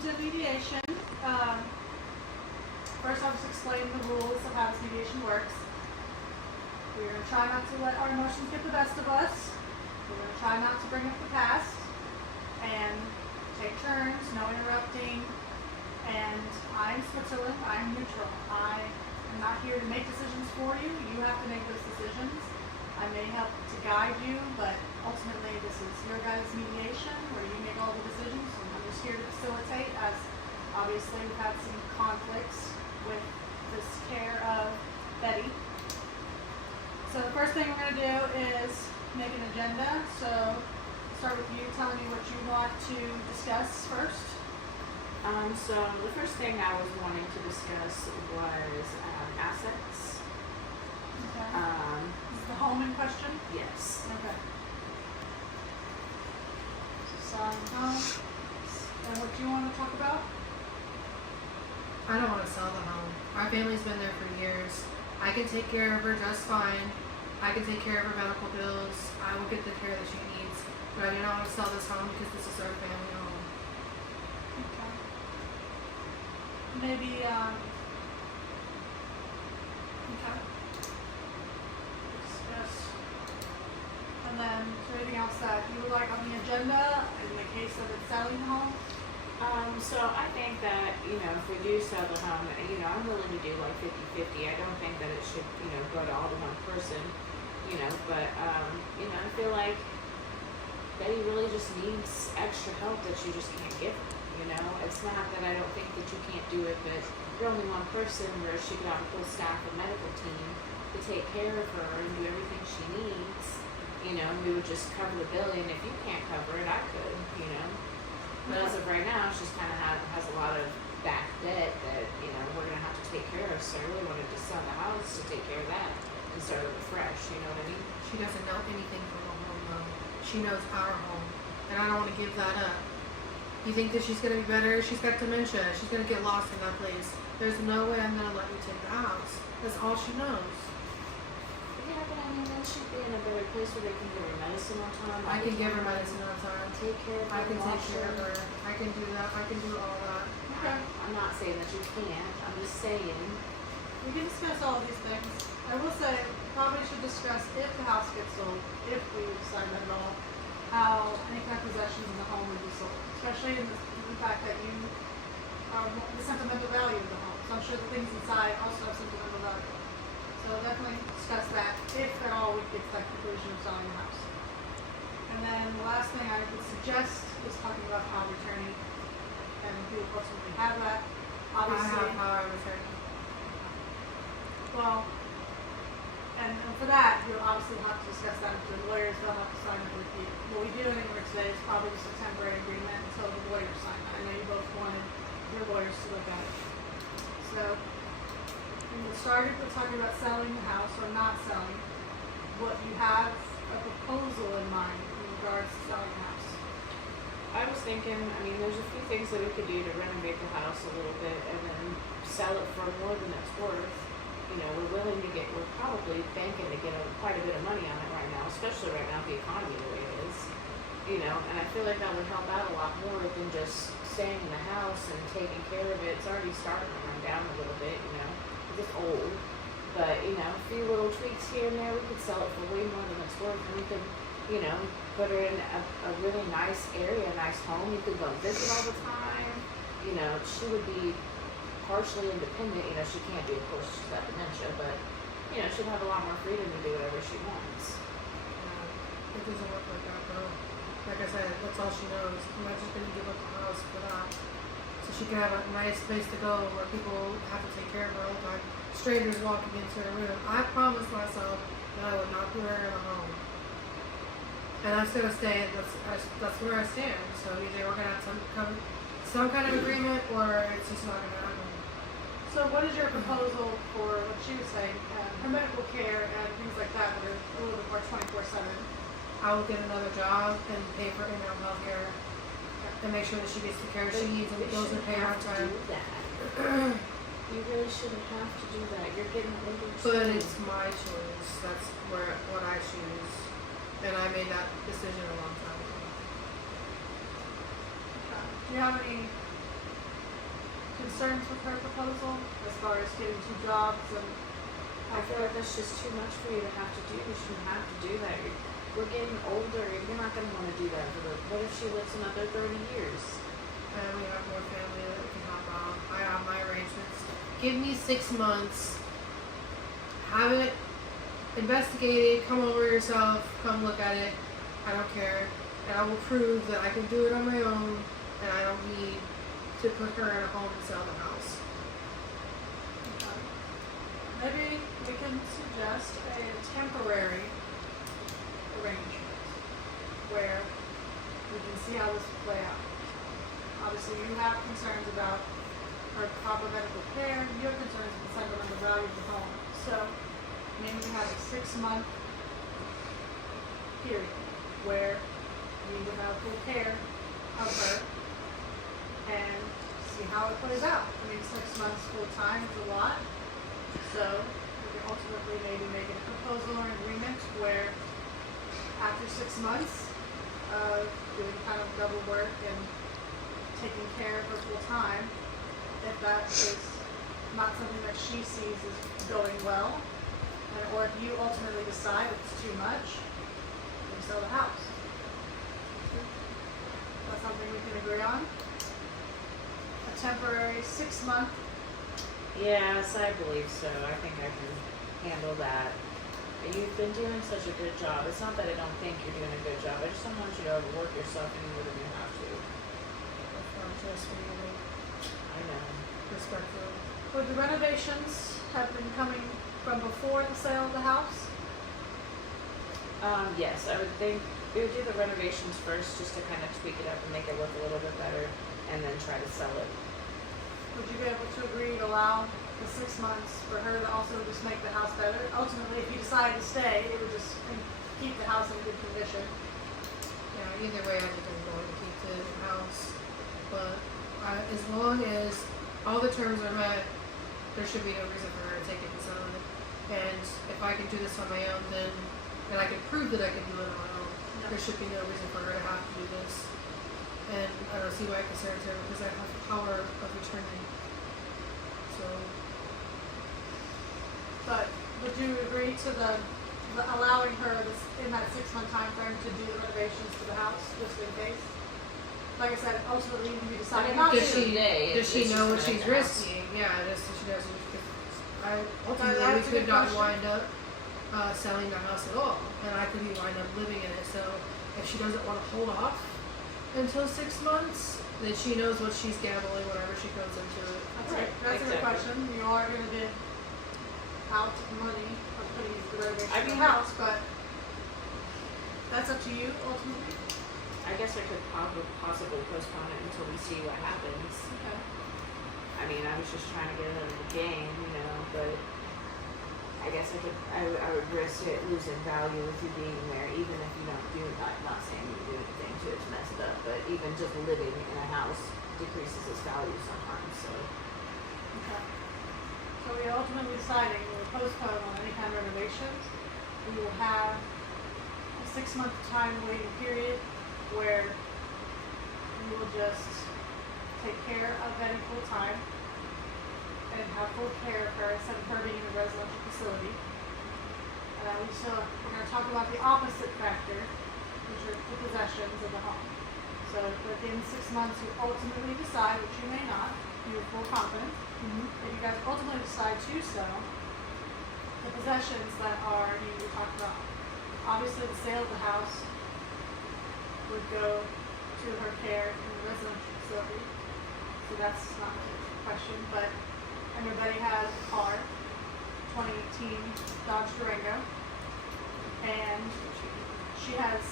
to mediation. First, I'll just explain the rules of how this mediation works. We're going to try not to let our emotions get the best of us. We're going to try not to bring up the past, and take turns, no interrupting. And I'm Switzerland. I'm neutral. I am not here to make decisions for you. You have to make those decisions. I may help to guide you, but ultimately this is your guys' mediation where you make all the decisions, and I'm just here to facilitate, as obviously we've had some conflicts with this care of Betty. So the first thing we're going to do is make an agenda. So start with you telling me what you want to discuss first. So the first thing I was wanting to discuss was assets. Okay. Is the home in question? Yes. Okay. So selling home. And what do you want to talk about? I don't want to sell the home. Our family's been there for years. I can take care of her just fine. I can take care of her medical bills. I will get the care that she needs. But I do not want to sell this home because this is our family home. Okay. Maybe, okay. Discuss. And then, is there anything else that you would like on the agenda in the case of it selling the home? So I think that, if we do sell the home, I'm willing to do like 50-50. I don't think that it should, go to all to one person, but, I feel like Betty really just needs extra help that you just can't give her, It's not that I don't think that you can't do it, but you're only one person where she could have a full staff of medical team to take care of her and do everything she needs. We would just cover the bill, and if you can't cover it, I could, But as of right now, she's kind of has a lot of back debt that, we're going to have to take care of. So I really wanted to sell the house to take care of that and start over fresh, you know what I mean? She doesn't know anything from a home though. She knows our home. And I don't want to give that up. You think that she's going to be better? She's got dementia. She's going to get lost in that place. There's no way I'm going to let you take the house. That's all she knows. Yeah, but then she'd be in a better place where they can give her medicine on time. I can give her medicine on time. Take care of her. I can take care of her. I can do that. I can do all that. Okay. I'm not saying that you can't. I'm just saying. We can discuss all of these things. I will say, probably should discuss if the house gets sold, if we decide that at all, how any kind of possessions in the home would be sold. Especially in the fact that you are the sentimental value of the home. So I'm sure the things inside also have sentimental value. So definitely discuss that, if at all we get to that conclusion of selling the house. And then the last thing I would suggest is talking about power of attorney, and who ultimately have that. Obviously, I have power of attorney. well, and for that, you'll obviously have to discuss that with the lawyers. They'll have to sign it with you. What we do anywhere today is probably just a temporary agreement until the lawyers sign that. I know you both wanted your lawyers to look at it. So we started with talking about selling the house or not selling. What you have a proposal in mind in regards to selling the house? I was thinking, there's a few things that we could do to renovate the house a little bit and then sell it for more than it's worth. We're probably banking to get quite a bit of money on it right now, especially right now with the economy the way it is. And I feel like that would help out a lot more than just staying in the house and taking care of it. It's already starting to run down a little bit, it's old. But, a few little tweaks here and there, we could sell it for way more than it's worth. And we could, put her in a really nice area, a nice home. You could go visit all the time. She would be partially independent. She can't do, of course, she's got dementia, but, she'll have a lot more freedom to do whatever she wants. It doesn't work like that though. Like I said, that's all she knows. I'm not just going to give up the house for that. So she can have a nice place to go where people have to take care of her all the time. Strangers walking into her room. I promised myself that I would not put her in a home. And that's going to stay, that's where I stand. So either we're going to have some kind of agreement or it's just not going to happen. So what is your proposal for what she was saying, her medical care and things like that are a little bit more 24/7? I will get another job and pay for in-home health care and make sure that she gets the care she needs and bills are paid on time. You really shouldn't have to do that. You're getting older. But it's my choice. That's what I choose. And I made that decision a long time ago. Do you have any concerns with her proposal as far as getting 2 jobs and I feel like that's just too much for you to have to do. You shouldn't have to do that. We're getting older. You're not going to want to do that for the. What if she lives another 30 years? And we have more family that we can hop on. I have my arrangements. Give me 6 months. Have it investigated. Come over yourself. Come look at it. I don't care. And I will prove that I can do it on my own. And I don't need to put her in a home and sell the house. maybe we can suggest a temporary arrangement where we can see how this will play out. Obviously, you have concerns about her proper medical care. You have concerns with the sentimental value of the home. So maybe we have a 6-month period where we will have full care of her and see how it plays out. I mean, 6 months full time is a lot. So we can ultimately maybe make a proposal or an agreement where after 6 months of doing kind of double work and taking care of her full time, if that is not something that she sees as going well, and, or if you ultimately decide it's too much, then sell the house. That's something we can agree on. A temporary 6-month. Yes, I believe so. I think I can handle that. You've been doing such a good job. It's not that I don't think you're doing a good job. I just don't want you to overwork yourself any more than you have to. Just for you, I know. respectfully. Would the renovations have been coming from before the sale of the house? Yes, I would think we would do the renovations first just to kind of tweak it up and make it look a little bit better and then try to sell it. Would you be able to agree to allow the 6 months for her to also just make the house better? Ultimately, if you decided to stay, it would just keep the house in good condition. Yeah, either way, I think I'm going to keep the house. But as long as all the terms are met, there should be no reason for her to take it and sell it. And if I can do this on my own, then and I can prove that I can do it on my own, there should be no reason for her to have to do this. And I don't see why it concerns her because I have the power of attorney. So, But would you agree to the allowing her this, in that 6-month time frame to do the renovations to the house, just in case? Like I said, ultimately you decide not does to. she know what she's risking? Yeah, just so she knows. Ultimately, we could not wind up selling the house at all, and I could be wind up living in it. So, if she doesn't want to hold off until 6 months, then she knows what she's gambling whenever she goes into it. That's right. That's a good question. You are going to get out money of putting the renovation in the house, but that's up to you ultimately. I guess I could possibly postpone it until we see what happens. Okay. I mean, I was just trying to get ahead of the game, you know, but I guess I would risk it losing value with you being there, even if you don't do, not saying you do anything to it to mess it up, but even just living in a house decreases its value sometimes, so. Okay. So we are ultimately deciding we will postpone on any kind of renovations. We will have a 6-month time waiting period where we will just take care of Betty full time and have full care of her instead of her being in a residential facility. We're going to talk about the opposite factor, which are the possessions of the home. So within 6 months, you ultimately decide, which you may not, you're full confident, if you guys ultimately decide to sell, the possessions that are needed to talk about. Obviously, the sale of the house would go to her care in the residential facility. So that's not a question, but everybody has a car, 2018 Dodge Durango, and she has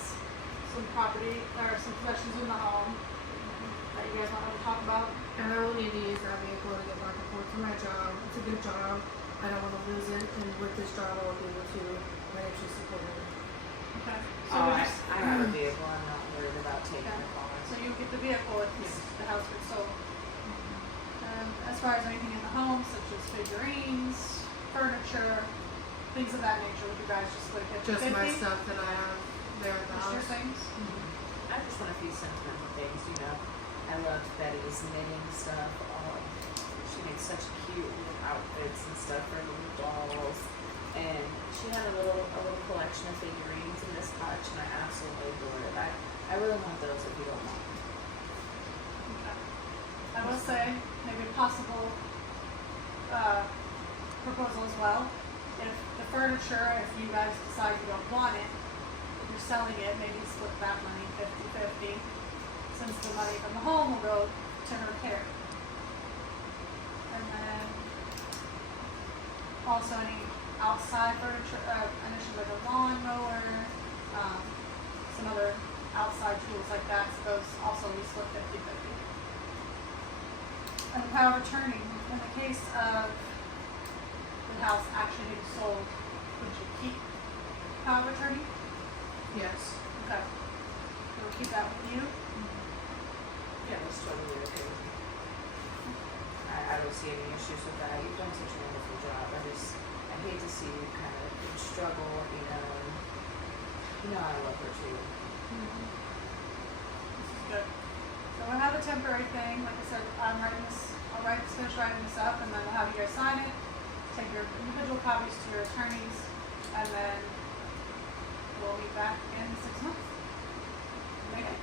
some property or some possessions in the home that you guys want to talk about. And I will need to use that vehicle to get back and forth to my job. It's a good job. I don't want to lose it, and with this job, I will be able to financially support it. Okay. So I have a vehicle, I'm not worried about taking the car. So you get the vehicle if the house gets sold. As far as anything in the home, such as figurines, furniture, things of that nature, would you guys just like at Just 50? my stuff that I have there at the Just your house. things? I just want a few sentimental things, you know. I loved Betty's knitting stuff. Oh, she made such cute little outfits and stuff for little dolls. And she had a little collection of figurines in this hutch, and I absolutely adore it. I really want those if you don't want them. Okay. I will say, maybe a possible proposal as well. If the furniture, if you guys decide you don't want it, if you're selling it, maybe split that money 50-50, since the money from the home will go to her care. And then also any outside furniture, initially like a lawn mower, some other outside tools like that, so those also we split 50-50. And the power of attorney, in the case of the house actually being sold, would you keep power of attorney? Yes. Okay. We'll keep that with you. Yeah, that's totally okay with me. I don't see any issues with that. You've done such a wonderful job. I hate to see you kind of struggle, you know, and I love her too. This is good. So we'll have a temporary thing. Like I said, finish writing this up, and then we'll have you guys sign it, take your individual copies to your attorneys, and then we'll meet back in 6 months. Okay.